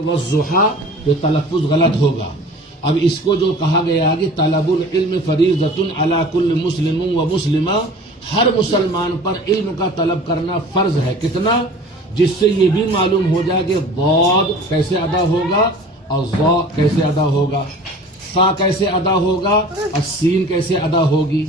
والضحى یہ تلفظ غلط ہوگا. اب اس کو جو کہا گیا کہ طلب العلم فریضۃ علی کل مسلم و مسلمہ، ہر مسلمان پر علم کا طلب کرنا فرض ہے. کتنا؟ جس سے یہ بھی معلوم ہو جائے کہ ضاد کیسے ادا ہوگا اور ظا کیسے ادا ہوگا، فا کیسے ادا ہوگا اور سین کیسے ادا ہوگی،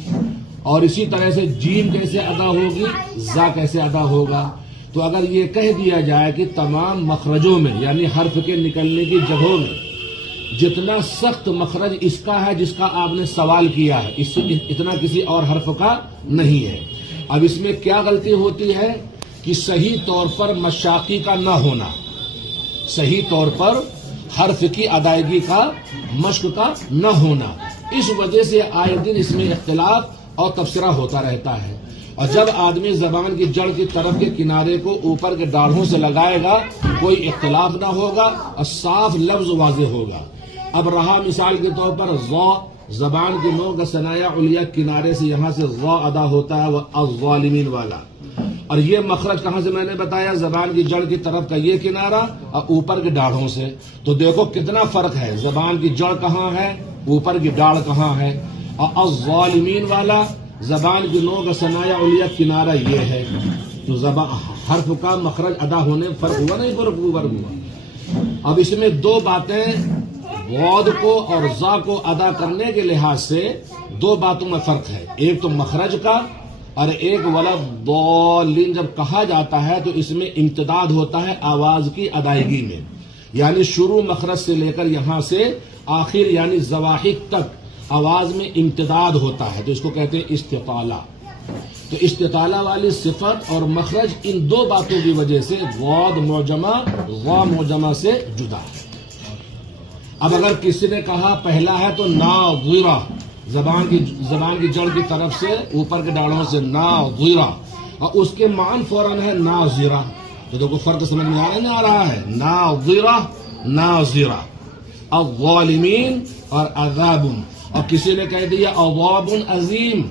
اور اسی طرح سے جیم کیسے ادا ہوگی، زا کیسے ادا ہوگا. تو اگر یہ کہہ دیا جائے کہ تمام مخرجوں میں یعنی حرف کے نکلنے کی جگہوں میں جتنا سخت مخرج اس کا ہے جس کا آپ نے سوال کیا ہے، اس سے اتنا کسی اور حرف کا نہیں ہے. اب اس میں کیا غلطی ہوتی ہے کہ صحیح طور پر مشاقی کا نہ ہونا، صحیح طور پر حرف کی ادائیگی کا مشق کا نہ ہونا، اس وجہ سے آئے دن اس میں اختلاف اور تبصرہ ہوتا رہتا ہے. اور جب آدمی زبان کی جڑ کی طرف کے کنارے کو اوپر کے ڈاڑھوں سے لگائے گا کوئی اختلاف نہ ہوگا اور صاف لفظ واضح ہوگا. اب رہا مثال کے طور پر ضا، زبان کی نوک کا ثنایا علیہ کنارے سے یہاں سے ضا ادا ہوتا ہے وہ الظالمین والا، اور یہ مخرج کہاں سے میں نے بتایا، زبان کی جڑ کی طرف کا یہ کنارہ اور اوپر کے ڈاڑھوں سے. تو دیکھو کتنا فرق ہے، زبان کی جڑ کہاں ہے، اوپر کی ڈاڑھ کہاں ہے. اور الظالمین والا زبان کی نوک کا ثنایا علیہ کنارہ یہ ہے. تو حرف کا مخرج ادا ہونے فرق ہوا نہیں، فرق ہوا. اب اس میں دو باتیں غود کو اور ضا کو ادا کرنے کے لحاظ سے دو باتوں میں فرق ہے. ایک تو مخرج کا اور ایک ولضالین جب کہا جاتا ہے تو اس میں امتداد ہوتا ہے آواز کی ادائیگی میں، یعنی شروع مخرج سے لے کر یہاں سے آخر یعنی زواحق تک آواز میں امتداد ہوتا ہے، تو اس کو کہتے ہیں استطالہ. تو استطالہ والی صفت اور مخرج ان دو باتوں کی وجہ سے غود معجمہ غا معجمہ سے جدا ہے. اب اگر کسی نے کہا پہلا ہے تو ناظرہ، زبان کی جڑ کی طرف سے اوپر کے ڈاڑھوں سے ناظرہ، اور اس کے معنی فوراً ہے ناظرہ، تو دیکھو فرق سمجھ میں آ رہا ہے. ناظرہ ناظرہ، الظالمین اور عذاب. اور کسی نے کہہ دیا عذاب عظیم،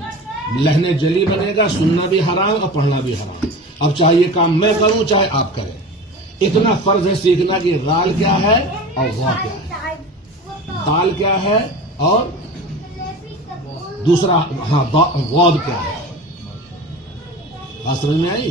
لہنے جلی بنے گا، سننا بھی حرام اور پڑھنا بھی حرام. اب چاہے یہ کام میں کروں چاہے آپ کریں، اتنا فرض ہے سیکھنا کہ غال کیا ہے اور غا کیا ہے، دال کیا ہے اور دوسرا غاد کیا ہے. بات سمجھ میں آئی؟